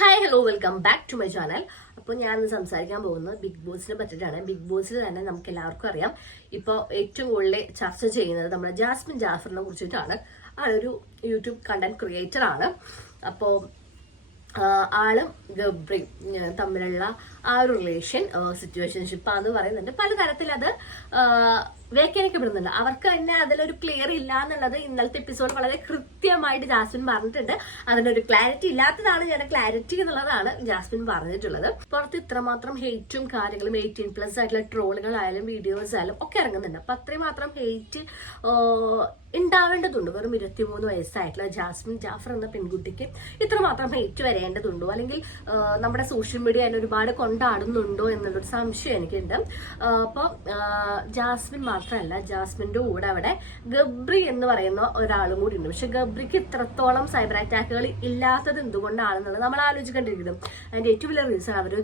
Hi hello welcome back to my channel അപ്പോൾ ഞാൻ ഇന്ന് സംസാരിക്കാൻ പോകുന്നത് ബിഗ് ബോസിനെ പറ്റിയിട്ടാണ്. ബിഗ് ബോസിൽ തന്നെ നമുക്ക് എല്ലാവർക്കും അറിയാം. ഇപ്പോൾ ഏറ്റവും കൂടുതൽ ചർച്ച ചെയ്യുന്നത് നമ്മുടെ ജാസ്മിൻ ജാഫറിനെ കുറിച്ചിട്ടാണ്. ആളൊരു യൂട്യൂബ് കണ്ടന്റ് ക്രിയേറ്റർ ആണ്. അപ്പോൾ ആളും ഗബ്രിയും തമ്മിലുള്ള ആ ഒരു റിലേഷൻ സിറ്റുവേഷൻഷിപ്പ് എന്ന് പറയുന്നുണ്ട്. പല തരത്തിൽ വ്യാഖ്യാനിക്കപ്പെടുന്നുണ്ട് അവർക്ക് തന്നെ അതിലൊരു ക്ലിയർ ഇല്ല എന്നുള്ളത് ഇന്നലത്തെ എപ്പിസോഡ് വളരെ കൃത്യമായിട്ട് ജാസ്മിൻ പറഞ്ഞിട്ടുണ്ട്. അതിനൊരു ക്ലാരിറ്റി ഇല്ലാത്തതാണ് ഞാൻ ക്ലാരിറ്റി എന്നുള്ളതാണ് ജാസ്മിൻ പറഞ്ഞിട്ടുള്ളത്. പുറത്ത് ഇത്രമാത്രം ഹെയ്റ്റും കാര്യങ്ങളും എയ്റ്റീൻ പ്ലസ് ആയിട്ടുള്ള ട്രോളുകളായാലും വീഡിയോസ് ആയാലും ഒക്കെ ഇറങ്ങുന്നുണ്ട്. അപ്പൊ അത്രയും മാത്രം ഹെയ്റ്റ് ഉണ്ടാവേണ്ടതുണ്ട്. വെറും ഇരുപത്തിമൂന്ന് വയസ്സായിട്ടുള്ള ജാസ്മിൻ ജാഫർ എന്ന പെൺകുട്ടിക്ക് ഇത്രമാത്രം ഹെയ്റ്റ് വരേണ്ടതുണ്ടോ? അല്ലെങ്കിൽ നമ്മുടെ സോഷ്യൽ മീഡിയ അതിനെ ഒരുപാട് കൊണ്ടാടുന്നുണ്ടോ എന്നുള്ളൊരു സംശയം എനിക്കുണ്ട്. അപ്പോൾ ജാസ്മിൻ മാത്രമല്ല ജാസ്മിന്റെ കൂടെ അവിടെ ഗബ്രി എന്ന് പറയുന്ന ഒരാളും കൂടി ഉണ്ട്. പക്ഷെ ഗബ്രിക്ക് ഇത്രത്തോളം സൈബർ അറ്റാക്കുകൾ ഇല്ലാത്തത് എന്തുകൊണ്ടാണെന്നുള്ളത് നമ്മൾ ആലോചിക്കേണ്ടിയിരിക്കുന്നത് അതിന്റെ ഏറ്റവും വലിയ റീസൺ അവർ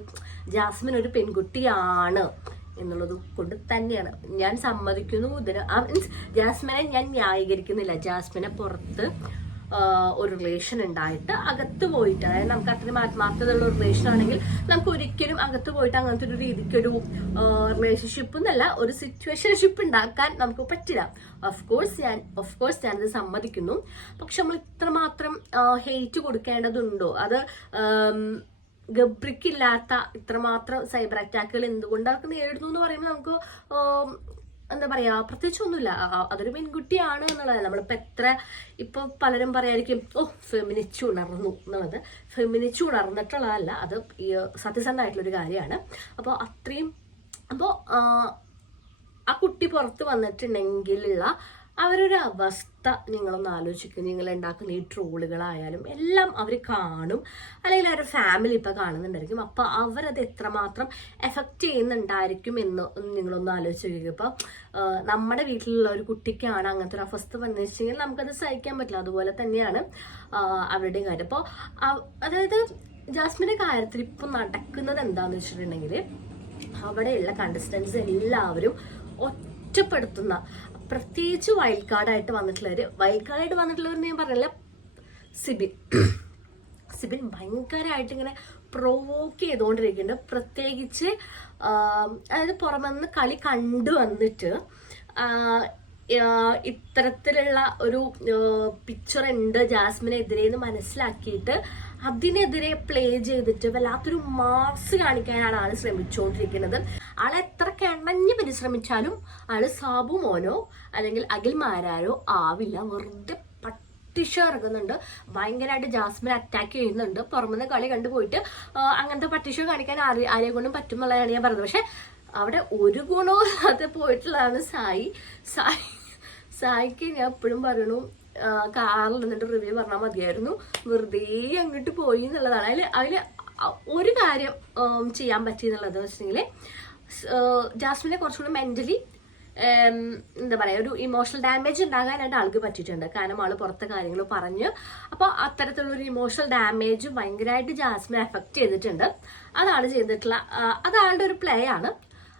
ജാസ്മിൻ ഒരു പെൺകുട്ടിയാണ് എന്നുള്ളത് കൊണ്ട് തന്നെയാണ്. ഞാൻ സമ്മതിക്കുന്നു. ഇതിന് മീൻസ് ജാസ്മിനെ ഞാൻ ന്യായീകരിക്കുന്നില്ല. ജാസ്മിനെ പുറത്ത് ഒരു റിലേഷൻ ഉണ്ടായിട്ട് അകത്ത് പോയിട്ട് അതായത് നമുക്ക് അത്രയും ആത്മാർത്ഥതയുള്ള ഒരു റിലേഷൻ ആണെങ്കിൽ നമുക്ക് ഒരിക്കലും അകത്ത് പോയിട്ട് അങ്ങനത്തെ ഒരു രീതിക്കൊരു റിലേഷൻഷിപ്പ് എന്നല്ല ഒരു സിറ്റുവേഷൻഷിപ്പ് ഉണ്ടാക്കാൻ നമുക്ക് പറ്റില്ല. ഓഫ് കോഴ്സ് ഞാൻ ഓഫ് കോഴ്സ് ഞാനത് സമ്മതിക്കുന്നു. പക്ഷെ നമ്മൾ ഇത്രമാത്രം ഹെയ്റ്റ് കൊടുക്കേണ്ടതുണ്ടോ? അത് ഗബ്രിക്കില്ലാത്ത ഇത്രമാത്രം സൈബർ അറ്റാക്കുകൾ എന്തുകൊണ്ട് അവർക്ക് നേരിടുന്നു എന്ന് പറയുമ്പോൾ നമുക്ക് എന്താ പറയാ പ്രത്യേകിച്ച് ഒന്നുമില്ല അതൊരു പെൺകുട്ടിയാണ് എന്നുള്ളത്. നമ്മളിപ്പോ എത്ര ഇപ്പൊ പലരും പറയായിരിക്കും ഓ ഫെമിനിച്ച് ഉണർന്നു എന്നുള്ളത്. ഫെമിനിച്ച് ഉണർന്നിട്ടുള്ളതല്ല അത് ഈ സത്യസന്ധമായിട്ടുള്ള ഒരു കാര്യമാണ്. അപ്പോൾ അത്രയും അപ്പോൾ ആ കുട്ടി പുറത്ത് വന്നിട്ടുണ്ടെങ്കിലുള്ള അവരൊരു അവസ്ഥ നിങ്ങളൊന്ന് ആലോചിക്കും. നിങ്ങൾ ഉണ്ടാക്കുന്ന ഈ ട്രോളുകളായാലും എല്ലാം അവർ കാണും. അല്ലെങ്കിൽ അവരുടെ ഫാമിലി ഇപ്പം കാണുന്നുണ്ടായിരിക്കും. അപ്പം അവരത് എത്രമാത്രം എഫക്റ്റ് ചെയ്യുന്നുണ്ടായിരിക്കും എന്ന് നിങ്ങളൊന്ന് ആലോചിച്ച് ഇപ്പം നമ്മുടെ വീട്ടിലുള്ള ഒരു കുട്ടിക്കാണ് അങ്ങനത്തെ ഒരു അവസ്ഥ വന്നു വെച്ചെങ്കിൽ നമുക്കത് സഹിക്കാൻ പറ്റില്ല. അതുപോലെ തന്നെയാണ് അവരുടെ കാര്യം. അപ്പോൾ അതായത് ജാസ്മിന്റെ കാര്യത്തിൽ ഇപ്പം നടക്കുന്നത് എന്താണെന്ന് വെച്ചിട്ടുണ്ടെങ്കിൽ അവിടെയുള്ള കണ്ടസ്റ്റൻസ് എല്ലാവരും ഒറ്റപ്പെടുത്തുന്ന പ്രത്യേകിച്ച് വൈൽഡ് കാർഡായിട്ട് വന്നിട്ടുള്ളവര് വൈൽഡ് കാർഡായിട്ട് വന്നിട്ടുള്ളവർ ഞാൻ പറഞ്ഞില്ല സിബിൻ. സിബിൻ ഭയങ്കരമായിട്ട് ഇങ്ങനെ പ്രൊവോക്ക് ചെയ്തുകൊണ്ടിരിക്കുന്നുണ്ട് പ്രത്യേകിച്ച് അതായത് പുറമെന്ന് കളി കണ്ടു വന്നിട്ട് ഇത്തരത്തിലുള്ള ഒരു പിക്ചർ ഉണ്ട് ജാസ്മിനെതിരെ എന്ന് മനസ്സിലാക്കിയിട്ട് അതിനെതിരെ പ്ലേ ചെയ്തിട്ട് വല്ലാത്തൊരു മാർക്സ് കാണിക്കാനാണ് ആൾ ശ്രമിച്ചുകൊണ്ടിരിക്കുന്നത് ആൾ എത്ര കിണഞ്ഞ് പരിശ്രമിച്ചാലും ആൾ സാബു മോനോ അല്ലെങ്കിൽ അഖിൽമാരാരോ ആവില്ല. വെറുതെ പട്ടിഷ ഇറങ്ങുന്നുണ്ട് ഭയങ്കരമായിട്ട് ജാസ്മിൻ അറ്റാക്ക് ചെയ്യുന്നുണ്ട്. പുറമെന്ന് കളി കണ്ടുപോയിട്ട് അങ്ങനത്തെ പട്ടിഷ കാണിക്കാൻ ആരെ ആരെയും കൊണ്ടും പറ്റും എന്നുള്ളതാണ് ഞാൻ പറഞ്ഞത്. പക്ഷെ അവിടെ ഒരു ഗുണവും അത് പോയിട്ടുള്ളതാണ് സായി. സായി സായിക്ക് ഞാൻ എപ്പോഴും പറയണു കാറിൽ നിന്നിട്ട് റിവ്യൂ പറഞ്ഞാൽ മതിയായിരുന്നു. വെറുതെ അങ്ങോട്ട് പോയി എന്നുള്ളതാണ്. അതിൽ അതിൽ ഒരു കാര്യം ചെയ്യാൻ പറ്റി എന്നുള്ളത് വെച്ചിട്ടുണ്ടെങ്കിൽ ജാസ്മിനെ കുറച്ചുകൂടി മെന്റലി എന്താ പറയാ ഒരു ഇമോഷണൽ ഡാമേജ് ഉണ്ടാകാനായിട്ട് ആൾക്ക് പറ്റിയിട്ടുണ്ട്. കാരണം ആൾ പുറത്തെ കാര്യങ്ങൾ പറഞ്ഞ് അപ്പോൾ അത്തരത്തിലുള്ള ഒരു ഇമോഷണൽ ഡാമേജ് ഭയങ്കരമായിട്ട് ജാസ്മിനെ എഫക്ട് ചെയ്തിട്ടുണ്ട്. അതാണ് ചെയ്തിട്ടുള്ള അതാളുടെ ഒരു പ്ലേ ആണ്.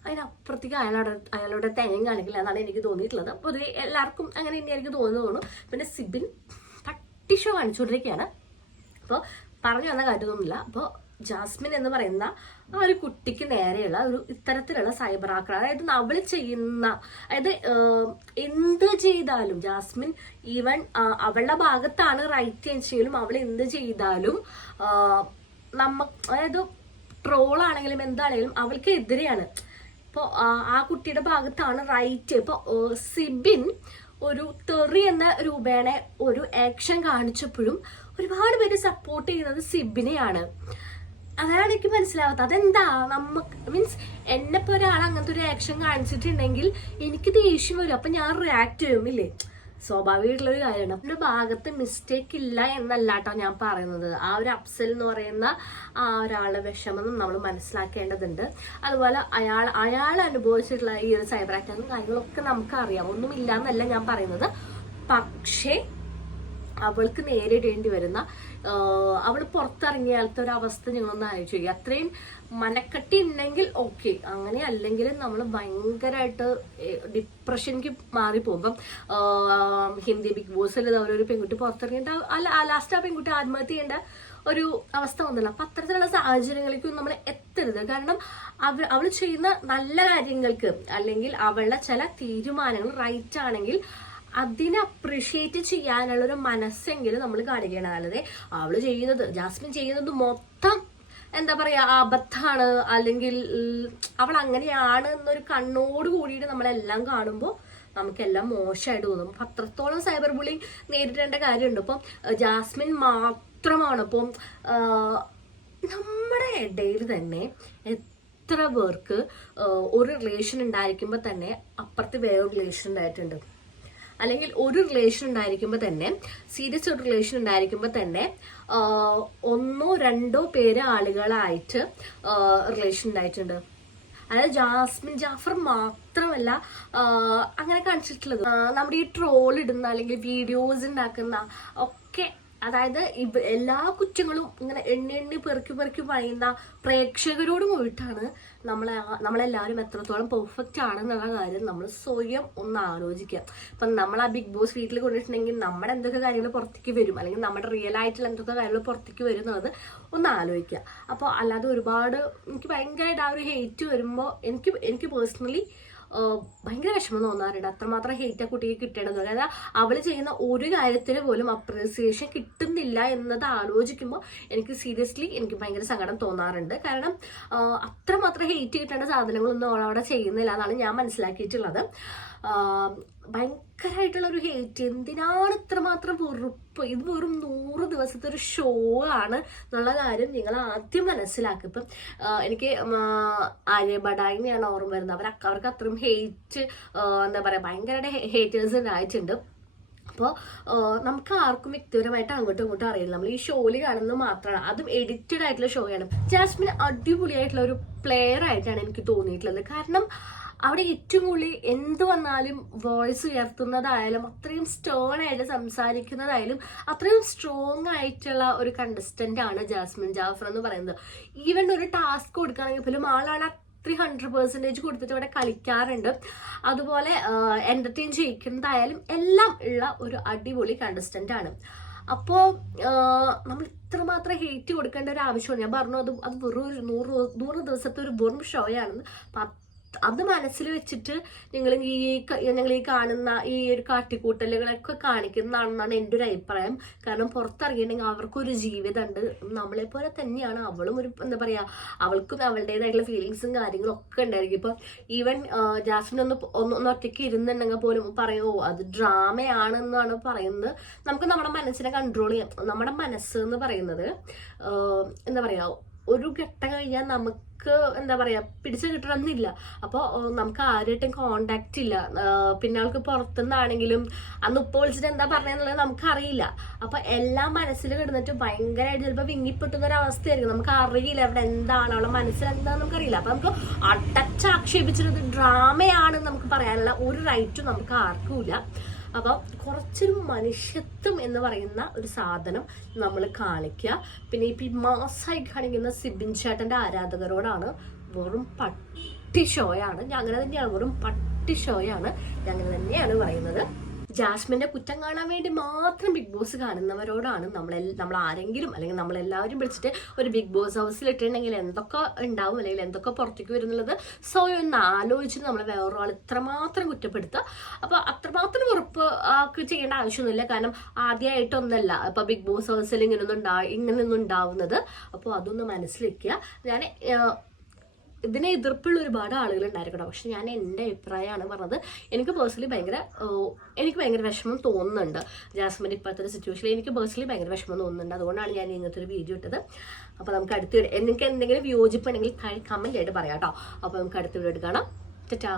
അതിനപ്പുറത്തേക്ക് അയാളുടെ അയാളുടെ തേങ്ങ കാണിക്കില്ല എന്നാണ് എനിക്ക് തോന്നിയിട്ടുള്ളത്. പൊതുവെ എല്ലാവർക്കും അങ്ങനെ തന്നെയായിരിക്കും തോന്നുന്നു. പിന്നെ സിബിൻ പട്ടി ഷോ കാണിച്ചുകൊണ്ടിരിക്കുകയാണ്. അപ്പോൾ പറഞ്ഞു വന്ന കാര്യമൊന്നുമില്ല അപ്പോൾ ജാസ്മിൻ എന്ന് പറയുന്ന ആ ഒരു കുട്ടിക്ക് നേരെയുള്ള ഒരു ഇത്തരത്തിലുള്ള സൈബർ ആക്രമണം അതായത് അവൾ ചെയ്യുന്ന അതായത് എന്ത് ചെയ്താലും ജാസ്മിൻ ഈവൻ അവളുടെ ഭാഗത്താണ് റൈറ്റ് ചെയ്യലും അവൾ എന്ത് ചെയ്താലും നമ്മ അതായത് ട്രോളാണെങ്കിലും എന്താണെങ്കിലും അവൾക്ക് എതിരെയാണ് ഇപ്പോൾ ആ കുട്ടിയുടെ ഭാഗത്താണ് റൈറ്റ് ഇപ്പോൾ സിബിൻ ഒരു തെറി എന്ന രൂപേണ ഒരു ആക്ഷൻ കാണിച്ചപ്പോഴും ഒരുപാട് പേര് സപ്പോർട്ട് ചെയ്യുന്നത് സിബിനെയാണ്. അതാണ് എനിക്ക് മനസ്സിലാവാത്തത്. അതെന്താ? നമുക്ക് മീൻസ് എന്നെ ഇപ്പോൾ ഒരാൾ അങ്ങനത്തെ ഒരു ആക്ഷൻ കാണിച്ചിട്ടുണ്ടെങ്കിൽ എനിക്ക് ദേഷ്യം വരും. അപ്പൊ ഞാൻ റിയാക്ട് ചെയ്യും ഇല്ലേ? സ്വാഭാവികമായിട്ടുള്ള ഒരു കാര്യമാണ്. അവരുടെ ഭാഗത്ത് മിസ്റ്റേക്ക് ഇല്ല എന്നല്ല കേട്ടോ ഞാൻ പറയുന്നത്. ആ ഒരു അപ്സൽ എന്ന് പറയുന്ന ആ ഒരാളുടെ വിഷമം നമ്മൾ മനസ്സിലാക്കേണ്ടതുണ്ട്. അതുപോലെ അയാൾ അയാൾ അനുഭവിച്ചിട്ടുള്ള ഈ ഒരു സൈബർ അറ്റാക്കും കാര്യങ്ങളൊക്കെ നമുക്ക് അറിയാം ഒന്നുമില്ല എന്നല്ല ഞാൻ പറയുന്നത്. പക്ഷേ അവൾക്ക് നേരിടേണ്ടി വരുന്ന അവൾ പുറത്തിറങ്ങിയാലത്തെ ഒരു അവസ്ഥ ഞങ്ങളൊന്ന് ആലോചിക്കുക അത്രയും മനക്കെട്ടി ഉണ്ടെങ്കിൽ ഓക്കെ അങ്ങനെ അല്ലെങ്കിൽ നമ്മൾ ഭയങ്കരമായിട്ട് ഡിപ്രഷനിക്ക് മാറിപ്പോകുമ്പം ഹിന്ദി ബിഗ് ബോസിൽ ഒരു പെൺകുട്ടി പുറത്തിറങ്ങിയിട്ട് ആ ലാസ്റ്റ് ആ പെൺകുട്ടി ആത്മഹത്യ ചെയ്യേണ്ട ഒരു അവസ്ഥ വന്നില്ല. അപ്പം അത്തരത്തിലുള്ള സാഹചര്യങ്ങളിലേക്കും നമ്മൾ എത്തരുത്. കാരണം അവ അവൾ ചെയ്യുന്ന നല്ല കാര്യങ്ങൾക്ക് അല്ലെങ്കിൽ അവളുടെ ചില തീരുമാനങ്ങൾ റൈറ്റ് ആണെങ്കിൽ അതിനെ അപ്രിഷിയേറ്റ് ചെയ്യാനുള്ള ഒരു മനസ്സെങ്കിലും നമ്മൾ കാണിക്കണം അല്ലാതെ അവൾ ചെയ്യുന്നത് ജാസ്മിൻ ചെയ്യുന്നത് മൊത്തം എന്താ പറയാ അബദ്ധാണ് അല്ലെങ്കിൽ അവൾ അങ്ങനെയാണ് എന്നൊരു കണ്ണോട് കൂടിയിട്ട് നമ്മളെല്ലാം കാണുമ്പോൾ നമുക്കെല്ലാം മോശമായിട്ട് തോന്നും. അപ്പൊ അത്രത്തോളം സൈബർ ബുള്ളിങ് നേരിടേണ്ട കാര്യമുണ്ട്. ഇപ്പം ജാസ്മിൻ മാത്രമാണ്. ഇപ്പം നമ്മുടെ ഇടയിൽ തന്നെ എത്ര പേർക്ക് ഒരു റിലേഷൻ ഉണ്ടായിരിക്കുമ്പോൾ തന്നെ അപ്പുറത്ത് വേറൊരു റിലേഷൻ ഉണ്ടായിട്ടുണ്ട്. അല്ലെങ്കിൽ ഒരു റിലേഷൻ ഉണ്ടായിരിക്കുമ്പോൾ തന്നെ സീരിയസ് ഒരു റിലേഷൻ ഉണ്ടായിരിക്കുമ്പോൾ തന്നെ ഒന്നോ രണ്ടോ പേര് ആളുകളായിട്ട് റിലേഷൻ ഉണ്ടായിട്ടുണ്ട്. അതായത് ജാസ്മിൻ ജാഫർ മാത്രമല്ല അങ്ങനെ കാണിച്ചിട്ടുള്ളത്. നമ്മുടെ ഈ ട്രോൾ ഇടുന്ന അല്ലെങ്കിൽ വീഡിയോസ് ഉണ്ടാക്കുന്ന ഒക്കെ അതായത് എല്ലാ കുറ്റങ്ങളും ഇങ്ങനെ എണ്ണി എണ്ണി പെറുക്കി പെറുക്കി പറയുന്ന പ്രേക്ഷകരോട് പോയിട്ടാണ് നമ്മളെ നമ്മളെല്ലാവരും എത്രത്തോളം പെർഫെക്റ്റ് ആണെന്നുള്ള കാര്യം നമ്മൾ സ്വയം ഒന്ന് ആലോചിക്കുക. ഇപ്പം നമ്മൾ ആ ബിഗ് ബോസ് വീട്ടിൽ കൊണ്ടിട്ടുണ്ടെങ്കിൽ നമ്മുടെ എന്തൊക്കെ കാര്യങ്ങൾ പുറത്തേക്ക് വരും? അല്ലെങ്കിൽ നമ്മുടെ റിയൽ ആയിട്ടുള്ള എന്തൊക്കെ കാര്യങ്ങൾ പുറത്തേക്ക് വരും എന്നുള്ളത് ഒന്ന് ആലോചിക്കുക. അപ്പോൾ അല്ലാതെ ഒരുപാട് എനിക്ക് ഭയങ്കരമായിട്ട് ആ ഒരു ഹെയ്റ്റ് വരുമ്പോൾ എനിക്ക് എനിക്ക് പേഴ്സണലി ഭയങ്കര വിഷമം തോന്നാറുണ്ട്. അത്രമാത്രം ഹേറ്റ് ആ കുട്ടിക്ക് കിട്ടണമെന്ന് അതായത് അവൾ ചെയ്യുന്ന ഒരു കാര്യത്തിന് പോലും അപ്രീസിയേഷൻ കിട്ടുന്നില്ല എന്നത് ആലോചിക്കുമ്പോൾ എനിക്ക് സീരിയസ്ലി എനിക്ക് ഭയങ്കര സങ്കടം തോന്നാറുണ്ട്. കാരണം അത്രമാത്രം ഹേറ്റ് കിട്ടേണ്ട സാധനങ്ങളൊന്നും അവൾ അവിടെ ചെയ്യുന്നില്ല എന്നാണ് ഞാൻ മനസ്സിലാക്കിയിട്ടുള്ളത്. ഭയങ്കരമായിട്ടുള്ള ഒരു ഹേറ്റ് എന്തിനാണ് ഇത്രമാത്രം വെറുപ്പ്? ഇത് വെറും നൂറ് ദിവസത്തെ ഒരു ഷോ ആണ് എന്നുള്ള കാര്യം നിങ്ങൾ ആദ്യം മനസ്സിലാക്കുക. ഇപ്പം എനിക്ക് ആര്യ ബഡായിനെയാണ് ഓർമ്മ വരുന്നത്. അവർ അവർക്ക് അത്രയും ഹേറ്റ് എന്താ പറയുക ഭയങ്കരമായിട്ട് ഹേറ്റേഴ്സ് ഉണ്ടായിട്ടുണ്ട്. അപ്പോൾ നമുക്ക് ആർക്കും വ്യക്തിപരമായിട്ട് അങ്ങോട്ടും ഇങ്ങോട്ടും അറിയില്ല. നമ്മൾ ഈ ഷോയിൽ കാണുന്നത് മാത്രമാണ്. അതും എഡിറ്റഡ് ആയിട്ടുള്ള ഷോയാണ് ജാസ്മിൻ അടിപൊളിയായിട്ടുള്ള ഒരു പ്ലെയർ ആയിട്ടാണ് എനിക്ക് തോന്നിയിട്ടുള്ളത്. കാരണം അവിടെ ഏറ്റവും കൂടുതൽ എന്ത് വന്നാലും വോയിസ് ഉയർത്തുന്നതായാലും അത്രയും സ്റ്റേൺ ആയിട്ട് സംസാരിക്കുന്നതായാലും അത്രയും സ്ട്രോങ് ആയിട്ടുള്ള ഒരു കണ്ടസ്റ്റന്റ് ആണ് ജാസ്മിൻ ജാഫർ എന്ന് പറയുന്നത്. ഈവൻ ഒരു ടാസ്ക് കൊടുക്കുകയാണെങ്കിൽ പോലും ആളാണ് ത്രീ ഹൺഡ്രഡ് പെർസെന്റേജ് കൊടുത്തിട്ട് ഇവിടെ കളിക്കാറുണ്ട്. അതുപോലെ എന്റർടൈൻ ചെയ്യിക്കുന്നതായാലും എല്ലാം ഉള്ള ഒരു അടിപൊളി കണ്ടസ്റ്റന്റ് ആണ്. അപ്പോൾ നമ്മൾ ഇത്രമാത്രം ഹേറ്റ് കൊടുക്കേണ്ട ഒരു ആവശ്യമാണ് ഞാൻ പറഞ്ഞു അത് അത് വെറും ഒരു നൂറ് നൂറ് ദിവസത്തെ ഒരു വെറും ഷോയാണെന്ന് അപ്പൊ അത് മനസ്സിൽ വെച്ചിട്ട് നിങ്ങൾ ഈ ഞങ്ങൾ ഈ കാണുന്ന ഈ ഒരു കാട്ടിക്കൂട്ടലുകളൊക്കെ കാണിക്കുന്നതാണെന്നാണ് എന്റെ ഒരു അഭിപ്രായം. കാരണം പുറത്തിറങ്ങിയിട്ടുണ്ടെങ്കിൽ അവർക്കൊരു ജീവിതമുണ്ട്. നമ്മളെ പോലെ തന്നെയാണ് അവളും ഒരു എന്താ പറയാ അവൾക്കും അവളുടേതായിട്ടുള്ള ഫീലിങ്സും കാര്യങ്ങളും ഒക്കെ ഉണ്ടായിരിക്കും. ഇപ്പൊ ഈവൻ ജാസ്മിൻ ഒന്ന് ഒന്ന് ഒറ്റയ്ക്ക് ഇരുന്നുണ്ടെങ്കിൽ പോലും പറയുമോ അത് ഡ്രാമയാണെന്നാണ് പറയുന്നത്. നമുക്ക് നമ്മുടെ മനസ്സിനെ കൺട്രോൾ ചെയ്യാം. നമ്മുടെ മനസ്സ് എന്ന് പറയുന്നത് എന്താ പറയാ ഒരു ഘട്ടം കഴിഞ്ഞാൽ നമുക്ക് എന്താ പറയാ പിടിച്ചു കിട്ടണമെന്നില്ല. അപ്പോൾ നമുക്ക് ആരുമായിട്ടും കോണ്ടാക്ട് ഇല്ല. പിന്നെ ആൾക്ക് പുറത്തുനിന്നാണെങ്കിലും അന്ന് ഉപ്പ് വിളിച്ചിട്ട് എന്താ പറയുന്നുള്ളത് നമുക്ക് അറിയില്ല അപ്പൊ എല്ലാം മനസ്സിൽ കിടന്നിട്ട് ഭയങ്കരമായിട്ട് ചിലപ്പോൾ വിങ്ങിപ്പൊട്ടുന്ന ഒരു അവസ്ഥയായിരിക്കും. നമുക്ക് അറിയില്ല അവിടെ എന്താണ് അവളെ മനസ്സിൽ എന്താണെന്ന് നമുക്കറിയില്ല. അപ്പൊ നമുക്ക് അടച്ചാക്ഷേപിച്ചിട്ട് ഡ്രാമയാണെന്ന് നമുക്ക് പറയാനുള്ള ഒരു റൈറ്റും നമുക്ക് ആർക്കും ഇല്ല അപ്പൊ കുറച്ചൊരു മനുഷ്യത്വം എന്ന് പറയുന്ന ഒരു സാധനം നമ്മൾ കാണിക്കുക. പിന്നെ ഇപ്പൊ മാസമായി കാണിക്കുന്ന സിബിൻ ചേട്ടന്റെ ആരാധകരോടാണ് വെറും പട്ടി ഷോയാണ്. ഞാൻ അങ്ങനെ തന്നെയാണ് വെറും പട്ടി ഷോയാണ്. ഞാൻ അങ്ങനെ തന്നെയാണ് പറയുന്നത്. ജാസ്മിന്റെ കുറ്റം കാണാൻ വേണ്ടി മാത്രം ബിഗ് ബോസ് കാണുന്നവരോടാണ് നമ്മൾ നമ്മൾ ആരെങ്കിലും അല്ലെങ്കിൽ നമ്മൾ എല്ലാവരും വിളിച്ചിട്ട് ഒരു ബിഗ് ബോസ് ഹൗസിൽ ഇട്ടിട്ടുണ്ടെങ്കിൽ എന്തൊക്കെ ഉണ്ടാവും അല്ലെങ്കിൽ എന്തൊക്കെ പുറത്തേക്ക് വരുന്നുള്ളത് സോ ഒന്ന് ആലോചിച്ച് നമ്മൾ വേറൊരാൾ ഇത്രമാത്രം കുറ്റപ്പെടുത്തുക. അപ്പോൾ അത്രമാത്രം ഉറപ്പ് ചെയ്യേണ്ട ആവശ്യമൊന്നുമില്ല. കാരണം ആദ്യമായിട്ടൊന്നല്ല ഇപ്പൊ ബിഗ് ബോസ് ഹൗസിൽ ഇങ്ങനൊന്നും ഉണ്ടാ ഇങ്ങനെയൊന്നും ഉണ്ടാവുന്നത് അപ്പോൾ അതൊന്ന് മനസ്സിലാക്കുക ഞാൻ ഇതിനെ എതിർപ്പുള്ള ഒരുപാട് ആളുകൾ ഉണ്ടായിരിക്കണം പക്ഷെ ഞാൻ എന്റെ അഭിപ്രായമാണ് പറഞ്ഞത്. എനിക്ക് പേഴ്സണലി ഭയങ്കര എനിക്ക് ഭയങ്കര വിഷമം തോന്നുന്നുണ്ട്. ജാസ്മിന്റെ ഇപ്പോഴത്തെ സിറ്റുവേഷനിൽ എനിക്ക് പേഴ്സണലി ഭയങ്കര വിഷമം തോന്നുന്നുണ്ട്. അതുകൊണ്ടാണ് ഞാൻ ഇങ്ങനത്തെ ഒരു വീഡിയോ ഇട്ടത്. അപ്പോൾ നമുക്ക് അടുത്ത നിങ്ങൾക്ക് എന്തെങ്കിലും വിയോജിപ്പുണ്ടെങ്കിൽ കമന്റ് ആയിട്ട് പറയാം കേട്ടോ. അപ്പോൾ നമുക്ക് അടുത്ത വീഡിയോ കാണാം തെറ്റാ